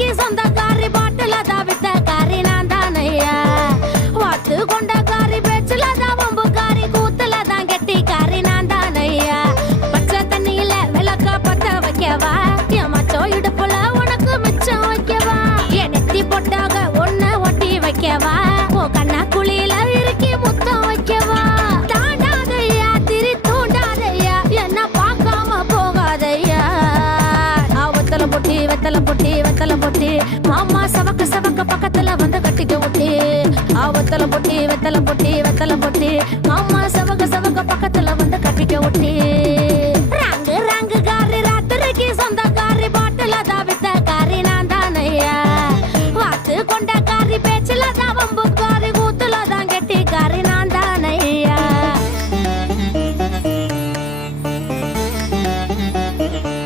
கடைக்கு சொந்தக்காரி பாட்டுல தான் வித்த காரி நான் தானையா வாத்து கொண்ட காரி பேச்சுல தான் வம்புக்காரி கூத்துல தான் கெட்டி காரி நான் தானையா பச்சை தண்ணியில விளக்க பத்த வைக்கவா என் மச்சோ இடுப்புல உனக்கு மிச்சம் வைக்கவா என் நெத்தி பொட்டாக ஒண்ணு ஒட்டி வைக்கவா ஓ கண்ணா குழியில இறுக்கி முத்தம் வைக்கவா தாண்டாதையா திரி தூண்டாதையா என்ன பார்க்காம போகாதையா வெத்தலை பொட்டி மாமா சவக்க சவக்க பக்கத்துல வந்து கட்டிக்க விட்டு வெத்தலை பொட்டி மாமா சவக்க சவக்க பக்கத்துல வந்து கட்டிக்க விட்டு